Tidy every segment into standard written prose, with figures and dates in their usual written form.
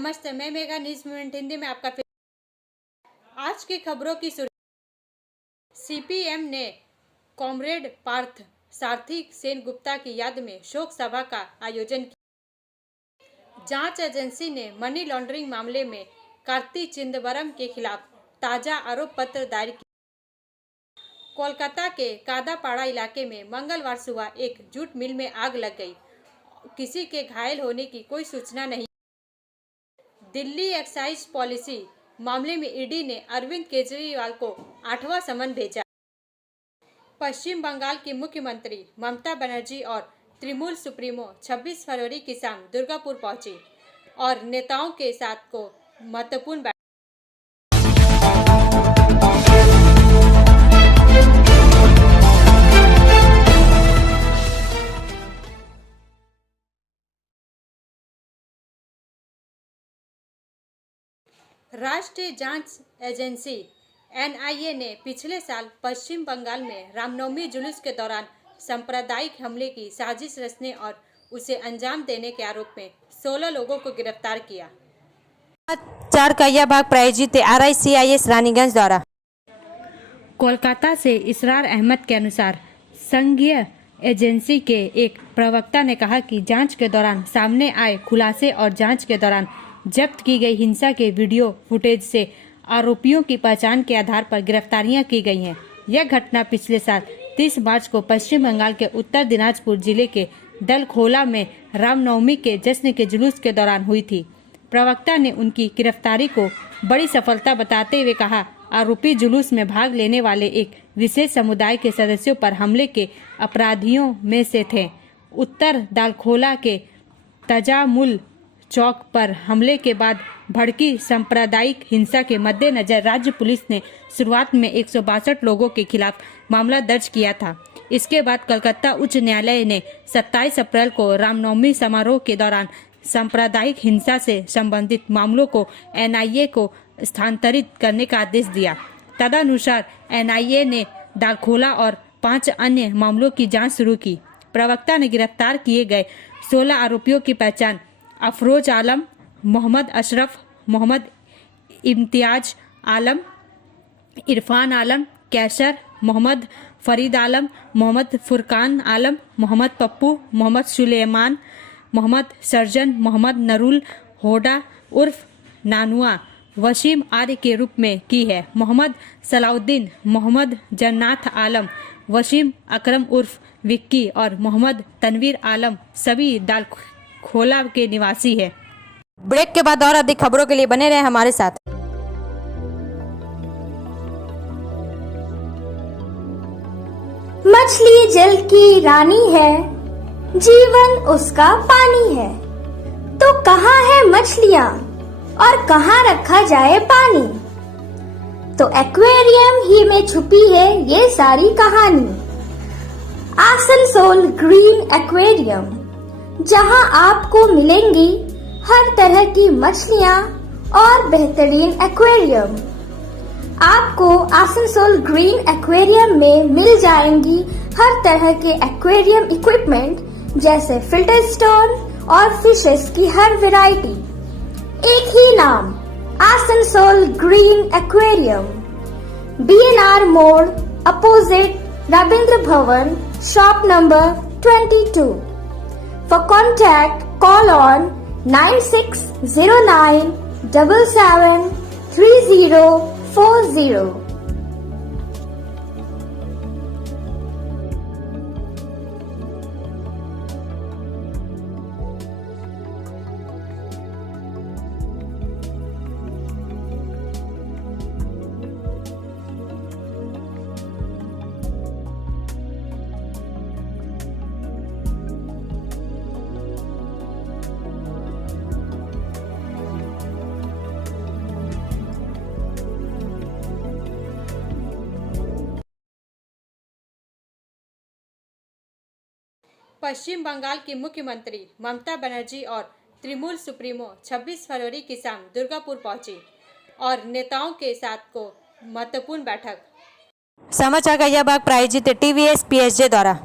नमस्ते, मैं mega news movement Hindi में आपका आज की खबरों की सुर्खी। सीपीएम ने कॉमरेड पार्थ सारथी सेनगुप्ता की याद में शोक सभा का आयोजन किया। जांच एजेंसी ने मनी लॉन्ड्रिंग मामले में कार्ति चिदंबरम के खिलाफ ताजा आरोप पत्र दायर किया। कोलकाता के कादापाड़ा इलाके में मंगलवार सुबह एक जूट मिल में आग लग गई। किसी के घायल होने की कोई सूचना नहीं। दिल्ली एक्साइज पॉलिसी मामले में ईडी ने अरविंद केजरीवाल को 8वां समन भेजा। पश्चिम बंगाल की मुख्यमंत्री ममता बनर्जी और तृणमूल सुप्रीमो 26 फरवरी की शाम दुर्गापुर पहुंची और नेताओं के साथ को महत्वपूर्ण बैठक। राष्ट्रीय जांच एजेंसी एनआईए ने पिछले साल पश्चिम बंगाल में रामनवमी जुलूस के दौरान सांप्रदायिक हमले की साजिश रचने और उसे अंजाम देने के आरोप में 16 लोगों को गिरफ्तार किया। चार का यह भाग प्रायोजित RICIS रानीगंज द्वारा। कोलकाता से इसरार अहमद के अनुसार संघीय एजेंसी के एक प्रवक्ता ने कहा कि जांच के दौरान सामने आए खुलासे और जांच के दौरान जब्त की गई हिंसा के वीडियो फुटेज से आरोपियों की पहचान के आधार पर गिरफ्तारियां की गई हैं। यह घटना पिछले साल 30 मार्च को पश्चिम बंगाल के उत्तर दिनाजपुर जिले के दलखोला में रामनवमी के जश्न के जुलूस के दौरान हुई थी। प्रवक्ता ने उनकी गिरफ्तारी को बड़ी सफलता बताते हुए कहा, आरोपी जुलूस में भाग लेने वाले एक विशेष समुदाय के सदस्यों पर हमले के अपराधियों में से थे। उत्तर दालखोला के तजामुल चौक पर हमले के बाद भड़की सांप्रदायिक हिंसा के मद्देनजर राज्य पुलिस ने शुरुआत में 162 लोगों के खिलाफ मामला दर्ज किया था। इसके बाद कलकत्ता उच्च न्यायालय ने 27 अप्रैल को रामनवमी समारोह के दौरान सांप्रदायिक हिंसा से संबंधित मामलों को एनआईए को स्थानांतरित करने का आदेश दिया। तदनुसार एनआईए ने दालखोला और 5 अन्य मामलों की जांच शुरू की। प्रवक्ता ने गिरफ्तार किए गए 16 आरोपियों की पहचान अफरोज आलम, मोहम्मद अशरफ, मोहम्मद इम्तियाज आलम, इरफान आलम, कैसर, मोहम्मद फरीद आलम, मोहम्मद फुरकान आलम, मोहम्मद पप्पू, मोहम्मद सुलेमान, मोहम्मद सर्जन, मोहम्मद नरूल होडा उर्फ नानुआ, वसीम आर्य के रूप में की है। मोहम्मद सलाउद्दीन, मोहम्मद जन्नात आलम, वसीम अकरम उर्फ विक्की और मोहम्मद तनवीर आलम सभी दालखोला के निवासी है। ब्रेक के बाद और अधिक खबरों के लिए बने रहे हमारे साथ। मछली जल की रानी है, जीवन उसका पानी है। तो कहाँ है मछलियाँ और कहाँ रखा जाए पानी? तो एक्वेरियम ही में छुपी है ये सारी कहानी। आसनसोल ग्रीन एक्वेरियम, जहाँ आपको मिलेंगी हर तरह की मछलियाँ और बेहतरीन एक्वेरियम। आपको आसनसोल ग्रीन एक्वेरियम में मिल जाएंगी हर तरह के एक्वेरियम इक्विपमेंट जैसे फिल्टर स्टोन और फिशेस की हर वैरायटी। एक ही नाम, आसनसोल ग्रीन एक्वेरियम। BNR मोड़ opposite Ravindra Bhavan, shop number 22। For contact, call on 9609 77 3040. पश्चिम बंगाल की मुख्यमंत्री ममता बनर्जी और तृणमूल सुप्रीमो 26 फरवरी की शाम दुर्गापुर पहुंची और नेताओं के साथ को महत्वपूर्ण बैठक। समाचार का यह भाग प्रायोजित TVS PSG द्वारा।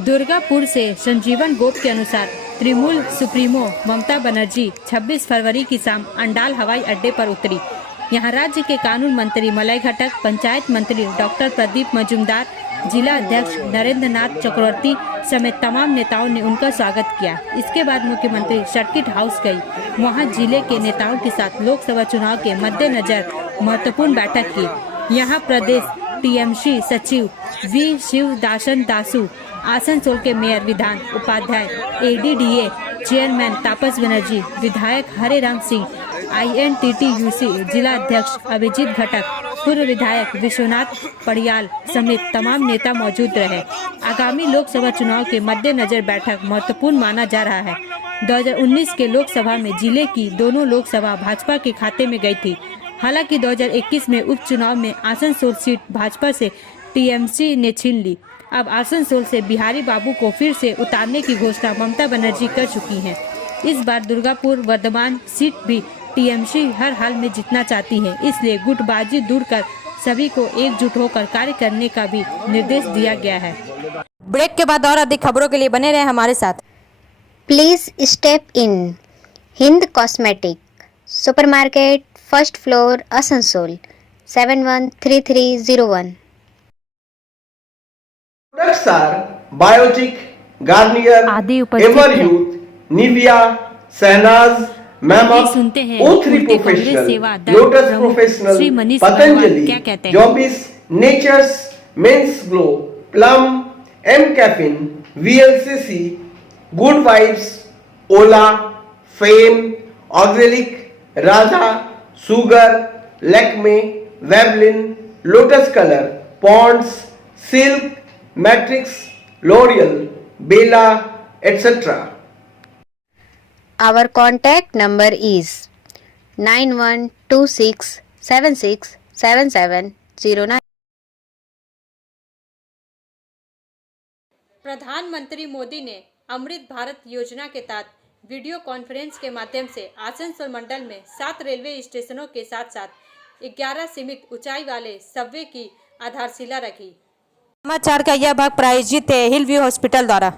दुर्गापुर से संजीवन गोप के अनुसार तृणमूल सुप्रीमो ममता बनर्जी 26 फरवरी की शाम अंडाल हवाई अड्डे पर उतरी। यहां राज्य के कानून मंत्री मलय घटक, पंचायत मंत्री डॉक्टर प्रदीप मजूमदार, जिला अध्यक्ष नरेंद्र नाथ चक्रवर्ती समेत तमाम नेताओं ने उनका स्वागत किया। इसके बाद मुख्यमंत्री सर्किट हाउस गई। वहां जिले के नेताओं के साथ लोकसभा चुनाव के मद्देनजर महत्वपूर्ण बैठक की। यहां प्रदेश टीएमसी सचिव वी शिवदासन दासू, आसनसोल के मेयर विधान उपाध्याय, एडीडीए चेयरमैन तापस बनर्जी, विधायक हरेराम सिंह, INTTUC जिला अध्यक्ष अभिजीत घटक, पूर्व विधायक विश्वनाथ पड़ियाल समेत तमाम नेता मौजूद रहे। आगामी लोकसभा चुनाव के मद्देनजर बैठक महत्वपूर्ण माना जा रहा है। 2019 के लोकसभा में जिले की दोनों लोकसभा भाजपा के खाते में गई थी। हालांकि 2021 में उपचुनाव में आसनसोल सीट भाजपा से टीएमसी ने छीन ली। अब आसनसोल से बिहारी बाबू को फिर से उतारने की घोषणा ममता बनर्जी कर चुकी हैं। इस बार दुर्गापुर वर्धमान सीट भी टीएमसी हर हाल में जीतना चाहती है, इसलिए गुटबाजी दूर कर सभी को एकजुट होकर कार्य करने का भी निर्देश दिया गया है। ब्रेक के बाद और अधिक खबरों के लिए बने रहे हमारे साथ। Please step in Hind cosmetic supermarket, first floor, Asansol 713301। Products are Biotic, Garnier, आदि उपस्थित Everyuth, Nivea, Sahnaz, Mammoth, सुनते हैं O3 उनके कांग्रेस Professional, सेवा दल Lotus प्रमुख Professional, श्री मनीष अग्रवाल Patanjali, क्या कहते हैं? Jobis, Nature's, Men's Glow, Plum, M Caffeine, VLCC, Good Vibes, Ola, Fame, Auxilic, Radha, Sugar, Lakme, Veblen, Lotus Color, Ponds, Silk, Matrix, L'Oreal, Bella, etc. Our contact number is 9126767709। प्रधानमंत्री मोदी ने अमृत भारत योजना के तहत video conference के माध्यम से आसनसोल मंडल में 7 railway स्टेशनों के साथ साथ 11 सीमित ऊंचाई वाले सबवे की आधारशिला रखी। समाचार का यह भाग प्रायोजित है हिल व्यू हॉस्पिटल द्वारा।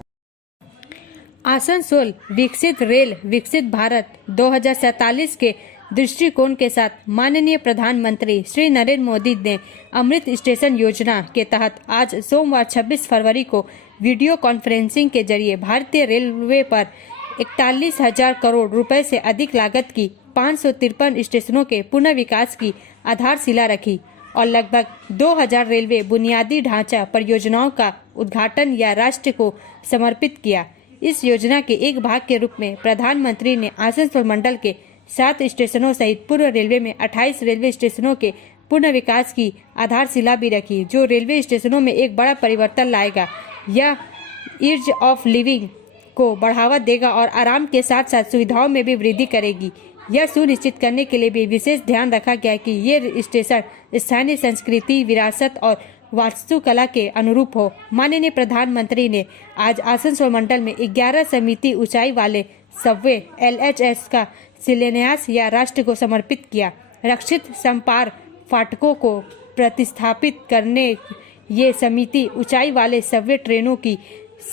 आसनसोल विकसित रेल विकसित भारत 2047 के दृष्टिकोण के साथ माननीय प्रधानमंत्री श्री नरेंद्र मोदी ने अमृत स्टेशन योजना के तहत आज सोमवार 26 फरवरी को वीडियो कॉन्फ्रेंसिंग के जरिए भारतीय रेलवे पर 41,000 करोड़ रुपए से अधिक लागत की 553 स्टेशनों के पुनः विकास की आधारशिला रखी और लगभग 2000 रेलवे बुनियादी ढांचा परियोजनाओं का उद्घाटन या राष्ट्र को समर्पित किया। इस योजना के एक भाग के रूप में प्रधानमंत्री ने आसनसोल मंडल के 7 स्टेशनों सहित पूर्व रेलवे में 28 रेलवे स्टेशनों के पुनः विकास की आधारशिला भी रखी, जो रेलवे स्टेशनों में एक बड़ा परिवर्तन लाएगा। यह ईज ऑफ लिविंग को बढ़ावा देगा और आराम के साथ साथ सुविधाओं में भी वृद्धि करेगी। यह सुनिश्चित करने के लिए भी विशेष ध्यान रखा गया कि ये स्टेशन स्थानीय संस्कृति, विरासत और वास्तुकला के अनुरूप हो। माननीय प्रधानमंत्री ने आज आसनसोल मंडल में 11 समिति ऊंचाई वाले सबवे LHS का शिलान्यास या राष्ट्र को समर्पित किया। रक्षित संपार फाटकों को प्रतिस्थापित करने ये समिति ऊंचाई वाले सबवे ट्रेनों की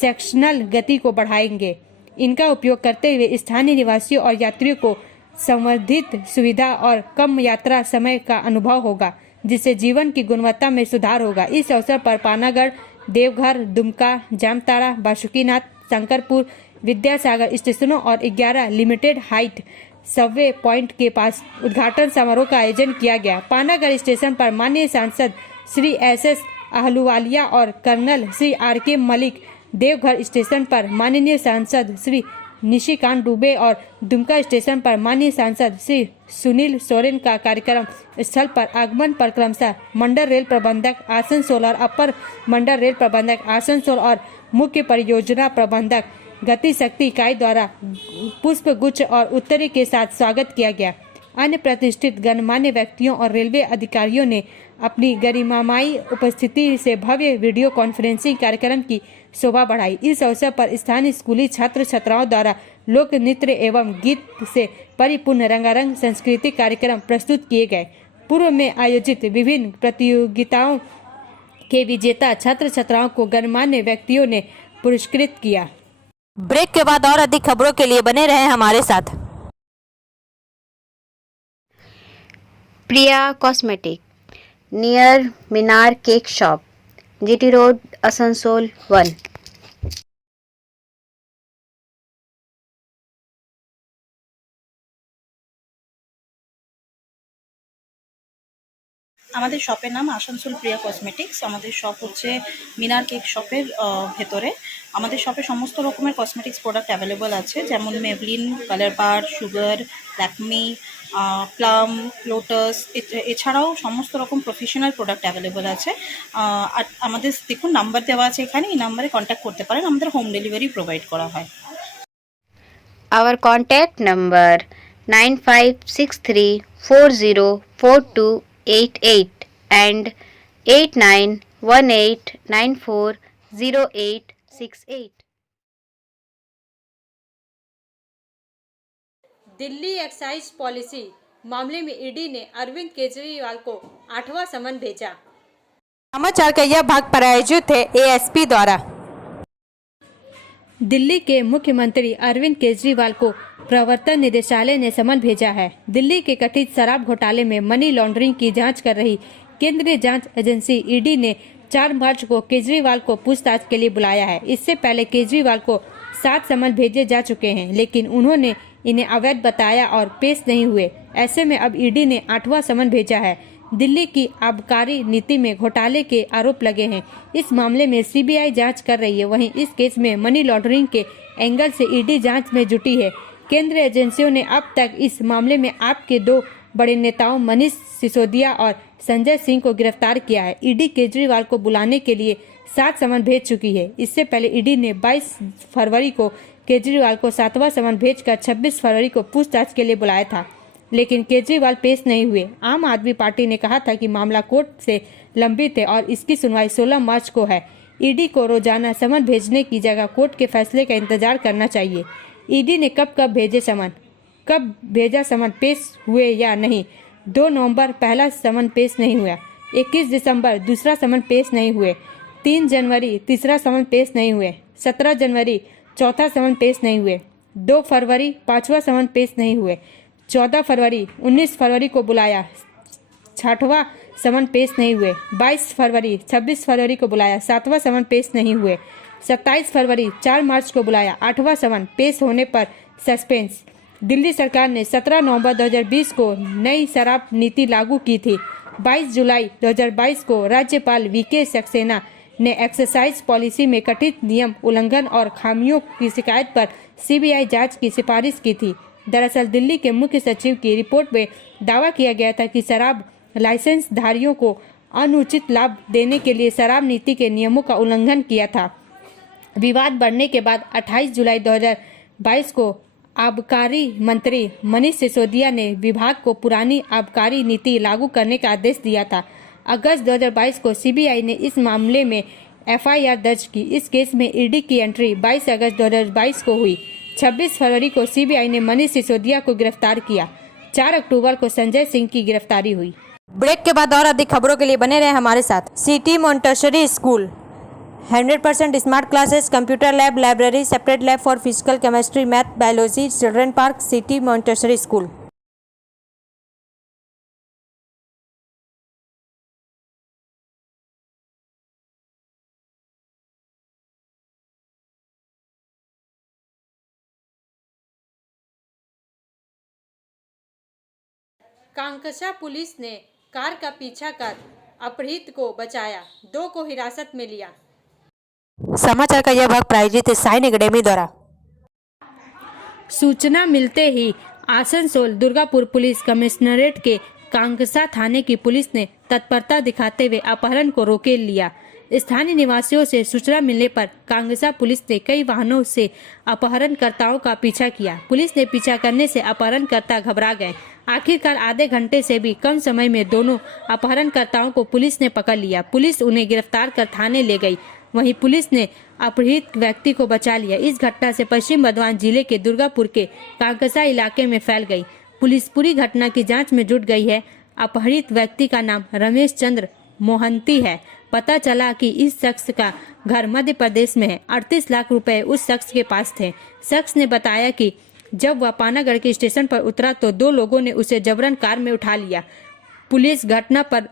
सेक्शनल गति को बढ़ाएंगे। इनका उपयोग करते हुए स्थानीय निवासियों और यात्रियों को संवर्धित सुविधा और कम यात्रा समय का अनुभव होगा, जिससे जीवन की गुणवत्ता में सुधार होगा। इस अवसर पर पानागढ़, देवघर, दुमका, जामताड़ा, बासुकीनाथ, शंकरपुर, विद्यासागर स्टेशनों और 11 लिमिटेड हाइट सबवे पॉइंट के पास उद्घाटन समारोह का आयोजन किया गया। पानागढ़ स्टेशन पर माननीय सांसद श्री SS आहलूवालिया और colonel Shri RK Malik, Deoghar station पर माननीय सांसद श्री निशिकांत दुबे और दुमका स्टेशन पर माननीय सांसद श्री सुनील सोरेन का कार्यक्रम स्थल पर आगमन पर क्रमशः मंडल रेल प्रबंधक आसनसोल और अपर मंडल रेल प्रबंधक आसनसोल और मुख्य परियोजना प्रबंधक गति शक्ति इकाई द्वारा पुष्प गुच्छ और उत्तरी के साथ स्वागत किया गया। अन्य प्रतिष्ठित गणमान्य व्यक्तियों और रेलवे अधिकारियों ने अपनी गरिमामयी उपस्थिति से भव्य वीडियो कॉन्फ्रेंसिंग कार्यक्रम की शोभा बढ़ाई। इस अवसर पर स्थानीय स्कूली छात्र छात्राओं द्वारा लोक नृत्य एवं गीत से परिपूर्ण रंगारंग सांस्कृतिक कार्यक्रम प्रस्तुत किए गए। पूर्व में आयोजित विभिन्न प्रतियोगिताओं के विजेता छात्र छात्राओं को गणमान्य व्यक्तियों ने पुरस्कृत किया। ब्रेक के बाद और अधिक खबरों के लिए बने रहें हमारे साथ। Priya cosmetic near Minar cake shop, GT road, Asansol 1। আমাদের শপের নাম আসানসোল প্রিয়া কসমেটিক্স। আমাদের শপ হচ্ছে মিনার কেক শপের ভেতরে। আমাদের শপে সমস্ত রকমের কসমেটিক্স প্রোডাক্ট অ্যাভেলেবল আছে, যেমন মেবলিন, কালার বার, সুগার, ল্যাকমি, প্লাম, লোটাস, এছাড়াও সমস্ত রকম প্রফেশনাল প্রোডাক্ট অ্যাভেলেবল আছে। আর আমাদের দেখুন নাম্বার দেওয়া আছে এখানে, এই নাম্বারে কন্ট্যাক্ট করতে পারেন। আমাদের হোম ডেলিভারি প্রোভাইড করা হয়। Our contact number 9563404288 and 8918940868। Delhi excise policy मामले में ईडी ने अरविंद केजरीवाल को 8वां समन भेजा। समाचार का यह भाग प्रायोजित है एएसपी द्वारा। दिल्ली के मुख्यमंत्री अरविंद केजरीवाल को प्रवर्तन निदेशालय ने समन भेजा है। दिल्ली के कथित शराब घोटाले में मनी लॉन्ड्रिंग की जांच कर रही केंद्रीय जांच एजेंसी ईडी ने 4 मार्च को केजरीवाल को पूछताछ के लिए बुलाया है। इससे पहले केजरीवाल को 7 समन भेजे जा चुके हैं, लेकिन उन्होंने इन्हें अवैध बताया और पेश नहीं हुए। ऐसे में अब ईडी ने 8वां समन भेजा है। दिल्ली की आबकारी नीति में घोटाले के आरोप लगे हैं। इस मामले में सीबीआई जांच कर रही है। वहीं इस केस में मनी लॉन्ड्रिंग के एंगल से ईडी जांच में जुटी है। केंद्रीय एजेंसियों ने अब तक इस मामले में आप के 2 बड़े नेताओं मनीष सिसोदिया और संजय सिंह को गिरफ्तार किया है। ईडी केजरीवाल को बुलाने के लिए 7 समन भेज चुकी है। इससे पहले ईडी ने 22 फरवरी को केजरीवाल को 7वां समन भेजकर 26 फरवरी को पूछताछ के लिए बुलाया था, लेकिन केजरीवाल पेश नहीं हुए। आम आदमी पार्टी ने कहा था कि मामला कोर्ट से लंबित है और इसकी सुनवाई 16 मार्च को है। ईडी को रोजाना समन भेजने की जगह कोर्ट के फैसले का इंतजार करना चाहिए। ईडी ने कब भेजा समन पेश हुए या नहीं। 2 नवंबर पहला समन पेश नहीं हुआ। 21 दिसंबर दूसरा समन पेश नहीं हुए। 3 जनवरी तीसरा समन पेश नहीं हुए। 17 जनवरी चौथा समन पेश नहीं हुए। 2 फरवरी 5वां समन पेश नहीं हुए। 14 फरवरी 19 फरवरी को बुलाया, 6वां समन पेश नहीं हुए। 22 फरवरी 26 फरवरी को बुलाया, 7वां समन पेश नहीं हुए। 27 फरवरी 4 मार्च को बुलाया, 8वां समन पेश होने पर सस्पेंस। दिल्ली सरकार ने 17 नवंबर 2020 को नई शराब नीति लागू की थी। 22 जुलाई 2022 को राज्यपाल वीके सक्सेना ने एक्साइज पॉलिसी में कथित नियम उल्लंघन और खामियों की शिकायत पर सीबीआई जांच की सिफारिश की थी। दरअसल दिल्ली के मुख्य सचिव की रिपोर्ट में दावा किया गया था कि शराब लाइसेंस धारियों को अनुचित लाभ देने के लिए शराब नीति के नियमों का उल्लंघन किया था। विवाद बढ़ने के बाद 28 जुलाई 2022 को आबकारी मंत्री मनीष सिसोदिया ने विभाग को पुरानी आबकारी नीति लागू करने का आदेश दिया था। अगस्त 2022 को सीबीआई ने इस मामले में एफआईआर दर्ज की। इस केस में ईडी की एंट्री 22 अगस्त 2022 को हुई। 26 फरवरी को सीबीआई ने मनीष सिसोदिया को गिरफ्तार किया। 4 अक्टूबर को संजय सिंह की गिरफ्तारी हुई। ब्रेक के बाद और अधिक खबरों के लिए बने रहे हमारे साथ। City Montessori school 100% smart classes, computer lab, library, separate lab for physical, chemistry, math, biology, children park, city Montessori school. Kanksa police ने कार का पीछा कर अपहृत को बचाया, 2 को हिरासत में लिया। समाचार का यह भाग प्रायोजित है साइन एकेडमी द्वारा। सूचना मिलते ही आसनसोल दुर्गापुर पुलिस कमिश्नरेट के कांकसा थाने की पुलिस ने तत्परता दिखाते हुए अपहरण को रोके लिया। स्थानीय निवासियों से सूचना मिलने पर कांगसा पुलिस ने कई वाहनों से अपहरणकर्ताओं का पीछा किया। पुलिस ने पीछा करने से अपहरणकर्ता घबरा गए। आखिरकार आधे घंटे से भी कम समय में दोनों अपहरणकर्ताओं को पुलिस ने पकड़ लिया। पुलिस उन्हें गिरफ्तार कर थाने ले गई। वहीं पुलिस ने अपहृत व्यक्ति को बचा लिया। इस घटना से पश्चिम बर्धमान जिले के दुर्गापुर के कांकसा इलाके में फैल गई। पुलिस पूरी घटना की जांच में जुट गई है। अपहृत व्यक्ति का नाम रमेश चंद्र मोहंती है। पता चला कि इस शख्स का घर मध्य प्रदेश में है। 38 लाख रुपए उस शख्स के पास थे। शख्स ने बताया कि जब वह पानागढ़ के स्टेशन पर उतरा तो 2 लोगों ने उसे जबरन कार में उठा लिया। पुलिस घटना पर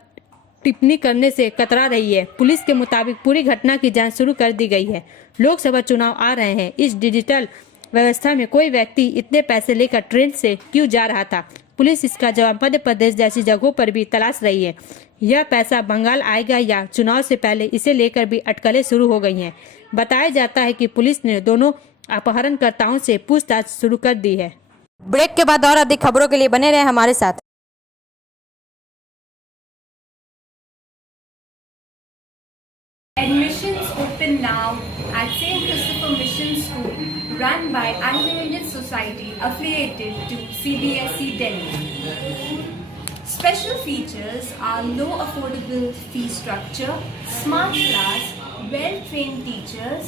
टिप्पणी करने से कतरा रही है। पुलिस के मुताबिक पूरी घटना की जांच शुरू कर दी गई है। लोकसभा चुनाव आ रहे हैं। इस डिजिटल व्यवस्था में कोई व्यक्ति इतने पैसे लेकर ट्रेन से क्यों जा रहा था? पुलिस इसका जवाब मध्य प्रदेश जैसी जगहों पर भी तलाश रही है। यह पैसा बंगाल आएगा या चुनाव से पहले, इसे लेकर भी अटकलें शुरू हो गई हैं। बताया जाता है कि पुलिस ने दोनों अपहरणकर्ताओं से पूछताछ शुरू कर दी है। ब्रेक के बाद और अधिक खबरों के लिए बने रहे हमारे साथ। Admissions open now at St. Christopher Mission School, run by Anglo-Indian Society affiliated to CBSE Delhi. Special features are low affordable fee structure, smart class, well-trained teachers,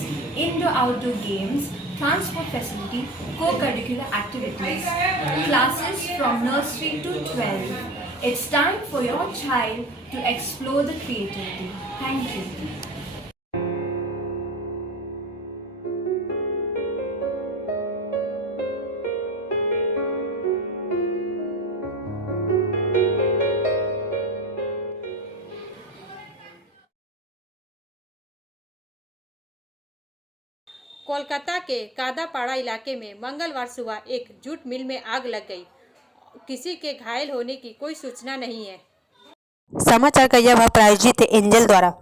indoor-outdoor games, transport facility, co-curricular activities, classes from nursery to 12. It's time for your child to explore the creativity. Thank you. Kolkata के कादापाड़ा इलाके में मंगलवार सुबह एक jute mill में आग लग गई। किसी के घायल होने की कोई सूचना नहीं है। समाचार का यह भाग प्रायोजित है एंजल द्वारा।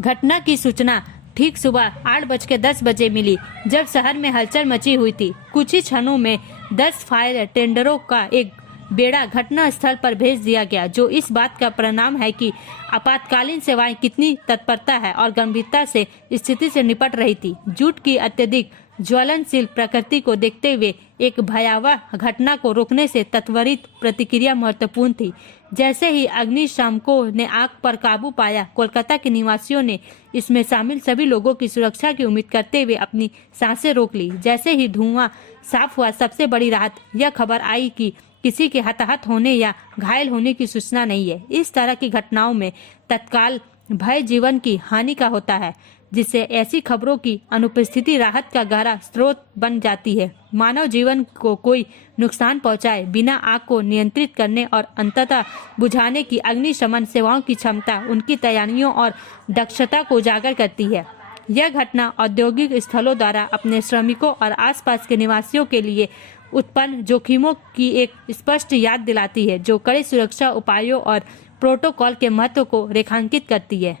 घटना की सूचना ठीक सुबह 8:10 बजे मिली, जब शहर में हलचल मची हुई थी। कुछ ही क्षणों में 10 फायर टेंडरों का एक बेड़ा घटना स्थल पर भेज दिया गया, जो इस बात का परिणाम है कि आपातकालीन सेवाएं कितनी तत्परता है और गंभीरता से स्थिति से निपट रही थी। जूट की अत्यधिक ज्वलनशील प्रकृति को देखते हुए एक भयावह घटना को रोकने से त्वरित प्रतिक्रिया महत्वपूर्ण थी। जैसे ही अग्निशामकों ने आग पर काबू पाया, कोलकाता के निवासियों ने इसमें शामिल सभी लोगों की सुरक्षा की उम्मीद करते हुए अपनी सांसें रोक ली। जैसे ही धुआं साफ हुआ, सबसे बड़ी राहत यह खबर आई कि किसी के हताहत होने या घायल होने की सूचना नहीं है। इस तरह की घटनाओं में तत्काल भय जीवन की हानि का होता है, जिससे ऐसी खबरों की अनुपस्थिति राहत का गहरा स्रोत बन जाती है। मानव जीवन को कोई नुकसान पहुंचाए बिना आग को नियंत्रित करने और अंततः बुझाने की अग्निशमन सेवाओं की क्षमता उनकी तैयारियों और दक्षता को उजागर करती है। यह घटना औद्योगिक स्थलों द्वारा अपने श्रमिकों और आसपास के निवासियों के लिए उत्पन्न जोखिमों की एक स्पष्ट याद दिलाती है, जो कड़े सुरक्षा उपायों और प्रोटोकॉल के महत्व को रेखांकित करती है।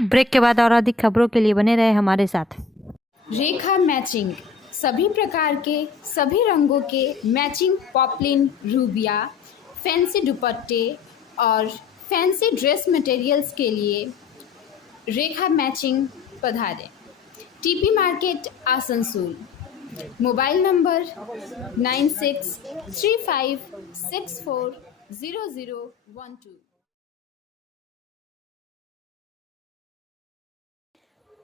ब्रेक के बाद और अधिक खबरों के लिए बने रहे हमारे साथ। रेखा मैचिंग, सभी प्रकार के सभी रंगों के मैचिंग पॉपलिन, रूबिया, फैंसी दुपट्टे और फैंसी ड्रेस मटेरियल्स के लिए रेखा मैचिंग पधारें। TP market Asansol. Mobile number 9635640012।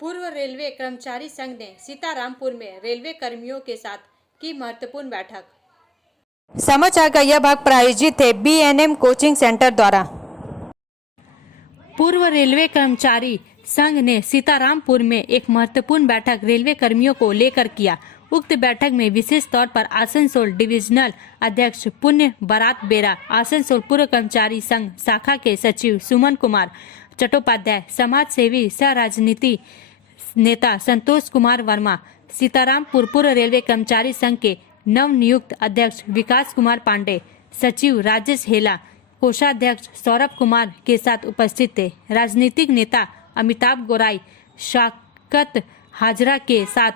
पूर्व रेलवे कर्मचारी संघ ने सीतारामपुर में रेलवे कर्मियों के साथ की महत्वपूर्ण बैठक। समाचार का यह भाग प्रायोजित है BNM कोचिंग सेंटर द्वारा। पूर्व रेलवे कर्मचारी संघ ने सीतारामपुर में एक महत्वपूर्ण बैठक रेलवे कर्मियों को लेकर किया। उक्त बैठक में विशेष तौर पर आसनसोल डिविजनल अध्यक्ष पुण्य बरात बेरा, आसनसोल पूर्व कर्मचारी संघ शाखा के सचिव सुमन कुमार चट्टोपाध्याय, समाज सेवी सह राजनीति नेता संतोष कुमार वर्मा, सीतारामपुर पूर्व रेलवे कर्मचारी संघ के नवनियुक्त अध्यक्ष विकास कुमार पांडे, सचिव राजेश हेला, कोषाध्यक्ष सौरभ कुमार के साथ उपस्थित थे। राजनीतिक नेता अमिताभ गोराई, शाकत हाजरा के साथ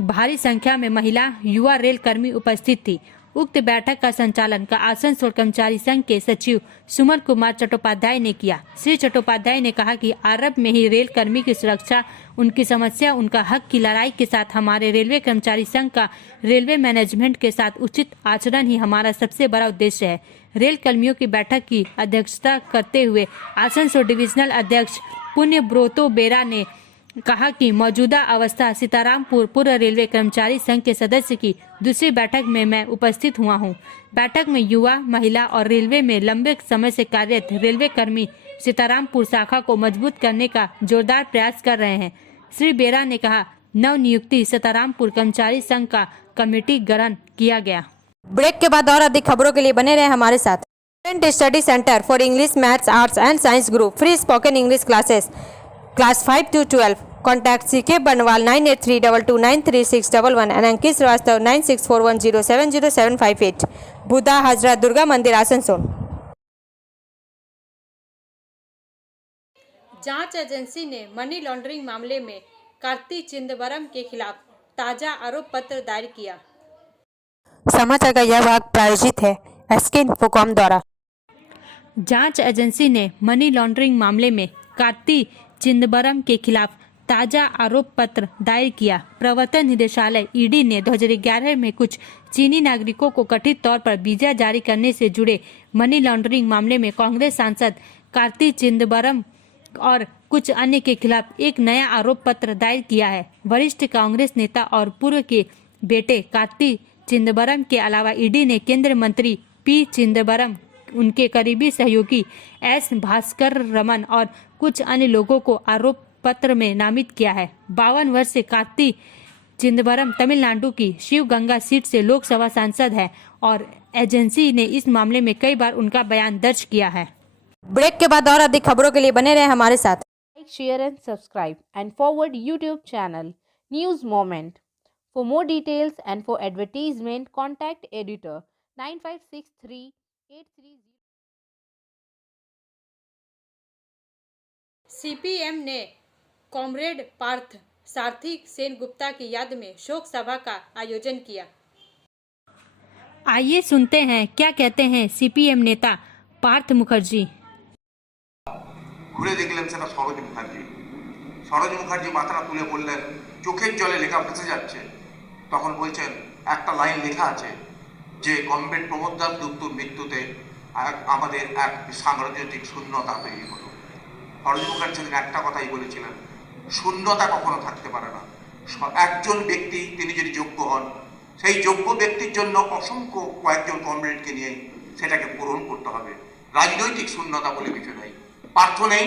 भारी संख्या में महिला युवा रेल कर्मी उपस्थित थी। उक्त बैठक का संचालन का आसनसोल कर्मचारी संघ के सचिव सुमन कुमार चट्टोपाध्याय ने किया। श्री चट्टोपाध्याय ने कहा कि आरंभ में ही रेल कर्मी की सुरक्षा, उनकी समस्या, उनका हक की लड़ाई के साथ हमारे रेलवे कर्मचारी संघ का रेलवे मैनेजमेंट के साथ उचित आचरण ही हमारा सबसे बड़ा उद्देश्य है। रेल कर्मियों की बैठक की अध्यक्षता करते हुए आसनसोल डिविजनल अध्यक्ष पुण्य ब्रोतो बेरा ने कहा कि मौजूदा अवस्था सीतारामपुर पूर्व रेलवे कर्मचारी संघ के सदस्य की दूसरी बैठक में मैं उपस्थित हुआ हूं। बैठक में युवा, महिला और रेलवे में लंबे समय से कार्यरत रेलवे कर्मी सीतारामपुर शाखा को मजबूत करने का जोरदार प्रयास कर रहे हैं। श्री बेरा ने कहा, नवनियुक्ति सीतारामपुर कर्मचारी संघ का कमेटी गठन किया गया। ब्रेक के बाद और अधिक खबरों के लिए बने रहे हमारे साथ। Student study centre for English, maths, arts and science group, free spoken English classes, class 5 to 12। Contact CK बनवाल 9832293611 एंड अंकित श्रीवास्तव 9641070758। बुधा हजरत दुर्गा मंदिर, आसनसोल। जांच एजेंसी ने मनी लॉन्ड्रिंग मामले में कार्ति चिदंबरम के खिलाफ ताजा आरोप पत्र दायर किया। समाचार का यह भाग प्रायोजित है SK इन्फोकॉम द्वारा। जांच एजेंसी ने मनी लॉन्ड्रिंग मामले में कार्ति चिदंबरम के खिलाफ ताजा आरोप पत्र दायर किया। प्रवर्तन निदेशालय ED ने 2011 में कुछ चीनी नागरिकों को कथित तौर पर वीजा जारी करने से जुड़े मनी लॉन्ड्रिंग मामले में कांग्रेस सांसद कार्ति चिदंबरम और कुछ अन्य के खिलाफ एक नया आरोप पत्र दायर किया है। वरिष्ठ कांग्रेस नेता और पूर्व के बेटे कार्ति चिदंबरम के अलावा ED ने केंद्रीय मंत्री P चिदंबरम, उनके करीबी सहयोगी S भास्कर रमन और कुछ अन्य लोगों को आरोप पत्र में नामित किया है। 52 वर्ष से कार्ति चिदंबरम तमिलनाडु की शिवगंगा सीट से लोकसभा सांसद है और एजेंसी ने इस मामले में कई बार उनका बयान दर्ज किया है। ब्रेक के बाद और अधिक खबरों के लिए बने रहे हमारे साथ। Like, share and subscribe and forward YouTube channel News Moment. For more details and for advertisement, contact editor 956383. CPM ने कॉमरेड पार्थ सारथी सेन गुप्ता की याद में शोक सभा का आयोजन किया। आइए सुनते हैं क्या कहते हैं CPM नेता पार्थ मुखर्जी। ঘুরে দেখলেন সেটা সরোজ মুখার্জি মাথাটা তুলে বললেন, চোখের জলে লেখা ভেসে যাচ্ছে। তখন বলছেন, একটা লাইন লেখা আছে যে কমরেড প্রমোদ দাস গুপ্তর মৃত্যুতে আমাদের এক সাংগঠনিক শূন্যতা তৈরি হলো। সরোজ মুখার্জি সেদিন একটা কথাই বলেছিলেন, শূন্যতা কখনো থাকতে পারে না। একজন ব্যক্তি তিনি যদি যোগ্য হন, সেই যোগ্য ব্যক্তির জন্য অসংখ্য কয়েকজন কমরেডকে নিয়ে সেটাকে পূরণ করতে হবে। রাজনৈতিক শূন্যতা বলে কিছু নেই। পার্থ নেই,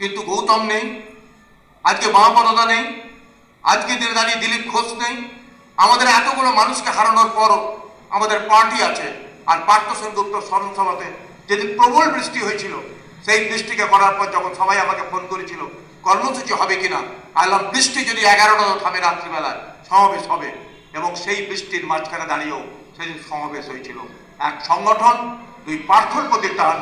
কিন্তু গৌতম নেই, আজকে মহাপদদা নেই, আজকে দিনে দাঁড়িয়ে দিলীপ ঘোষ নেই। আমাদের এতগুলো মানুষকে হারানোর পরও আমাদের পার্টি আছে। আর পার্থ সেনগুপ্ত স্মরণ সভাতে যেদিন প্রবল বৃষ্টি হয়েছিল, সেই বৃষ্টিকে করার পর যখন সবাই আমাকে ফোন করেছিল কর্মসূচি হবে কিনা, আলাম বৃষ্টি যদি 11টা থামে রাত্রিবেলায় সমাবেশ হবে, এবং সেই বৃষ্টির মাঝখানে দাঁড়িয়েও সেদিন সমাবেশ হয়েছিল। এক সংগঠন, দুই পার্থর প্রতি টান,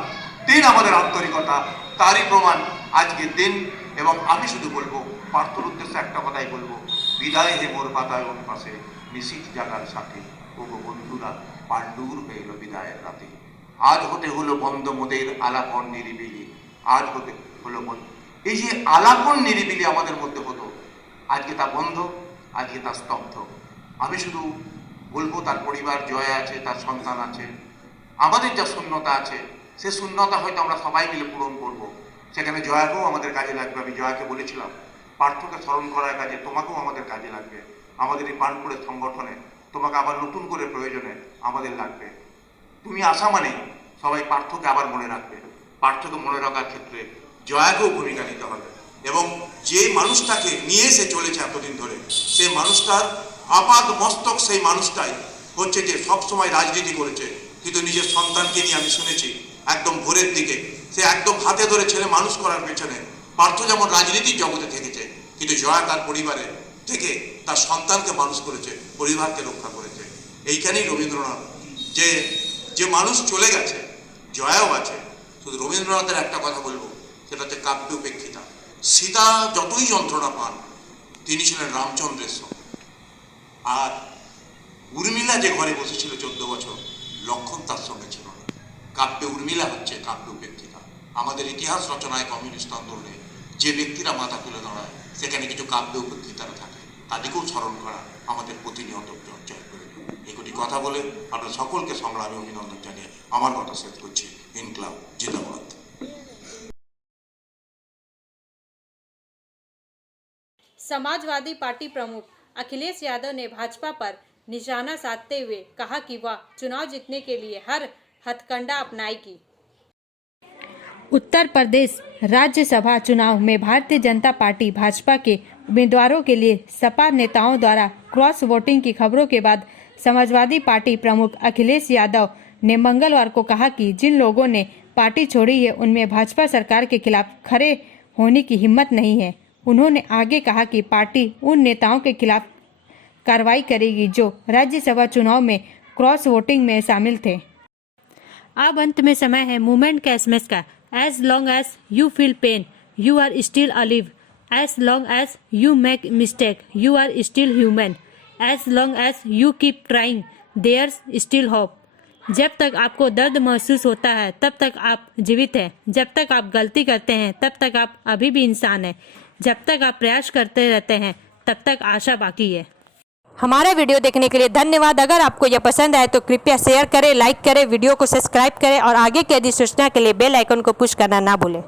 তিন আমাদের আন্তরিকতা, তারই প্রমাণ আজকের দিন। এবং আমি শুধু বলবো, পার্থর উদ্দেশ্যে একটা কথাই বলবো, বিদায় হে মোর বাতায়ন পাশে নিশীথ জাগার সাথে, ওগো বন্ধুরা পাণ্ডুর হইল বিদায়ের রাতে। আজ হতে হলো বন্ধ মোদের আলাপন নিরিবিলি, আজ হতে হলো বন্ধ। এই যে আলাপন নিরিবিলি আমাদের মধ্যে হতো, আজকে তা বন্ধ, আজকে তা স্তব্ধ। আমি শুধু বলবো, তার পরিবার জয় আছে, তার সন্তান আছে, আমাদের যা শূন্যতা আছে সে শূন্যতা হয়তো আমরা সবাই মিলে পূরণ করব। সেখানে জয়াকেও আমাদের কাজে লাগবে। আমি জয়াকে বলেছিলাম, পার্থকে স্মরণ করার কাজে তোমাকেও আমাদের কাজে লাগবে। আমাদের এই পানপুরের সংগঠনে তোমাকে আবার নতুন করে প্রয়োজনে আমাদের লাগবে। তুমি আসা মানে সবাই পার্থকে আবার মনে রাখবে। পার্থকে মনে রাখার ক্ষেত্রে জয়াকেও ভূমিকা নিতে হবে। এবং যে মানুষটাকে নিয়ে এসে চলেছে এতদিন ধরে, সেই মানুষটার আপাত মস্তক সেই মানুষটাই হচ্ছে যে সবসময় রাজনীতি করেছে, কিন্তু নিজের সন্তানকে নিয়ে আমি শুনেছি একদম ভোরের দিকে সে একদম হাতে ধরে ছেলে মানুষ করার পেছনে। পার্থ যেমন রাজনীতির জগতে থেকেছে, কিন্তু জয়া তার পরিবারে থেকে তার সন্তানকে মানুষ করেছে, পরিবারকে রক্ষা করেছে। এইখানেই রবীন্দ্রনাথ যে মানুষ চলে গেছে, জয়াও আছে। শুধু রবীন্দ্রনাথের একটা কথা বলবো, সেটা হচ্ছে কাব্য উপেক্ষিতা। সীতা যতই যন্ত্রণা পান, তিনি ছিলেন রামচন্দ্রের সঙ্গে। আর উর্মিলা যে ঘরে বসেছিল 14 বছর, লক্ষণ তার সঙ্গে ছিল না। কাব্যে উর্মিলা হচ্ছে কাব্য উপেক্ষিতা। আমাদের ইতিহাস রচনায় কমিউনিস্ট আন্দোলনে যে ব্যক্তিরা মাথা তুলে দাঁড়ায়, সেখানে কিছু কাব্য উপেক্ষিতারা থাকে, তাদেরকেও স্মরণ করা আমাদের প্রতিনিয়ত জয় করে। এগুলি কথা বলে আমরা সকলকে সংগ্রামী অভিনন্দন জানিয়ে আমার কথা শেষ করছি। ইনকলাব জিন্দাবাদ। समाजवादी पार्टी प्रमुख अखिलेश यादव ने भाजपा पर निशाना साधते हुए कहा कि वह चुनाव जीतने के लिए हर हथकंडा अपनाएगी। उत्तर प्रदेश राज्यसभा चुनाव में भारतीय जनता पार्टी भाजपा के उम्मीदवारों के लिए सपा नेताओं द्वारा क्रॉस वोटिंग की खबरों के बाद समाजवादी पार्टी प्रमुख अखिलेश यादव ने मंगलवार को कहा कि जिन लोगों ने पार्टी छोड़ी है उनमें भाजपा सरकार के खिलाफ खड़े होने की हिम्मत नहीं है। उन्होंने आगे कहा कि पार्टी उन नेताओं के खिलाफ कार्रवाई करेगी जो राज्यसभा चुनाव में क्रॉस वोटिंग में शामिल थे। अब अंत में समय है मूवमेंट का एसएमएस का। As long as you feel pain you are still alive. As long as you make mistake you are still human. As long as you keep trying there's still hope. जब तक आपको दर्द महसूस होता है तब तक आप जीवित हैं। जब तक आप गलती करते हैं तब तक आप अभी भी इंसान हैं। जब तक आप प्रयास करते रहते हैं तब तक आशा बाकी है। हमारा वीडियो देखने के लिए धन्यवाद। अगर आपको यह पसंद आए तो कृपया शेयर करें, लाइक करें, वीडियो को सब्सक्राइब करें और आगे की अधिसूचना के लिए बेल आइकन को पुश करना ना भूलें।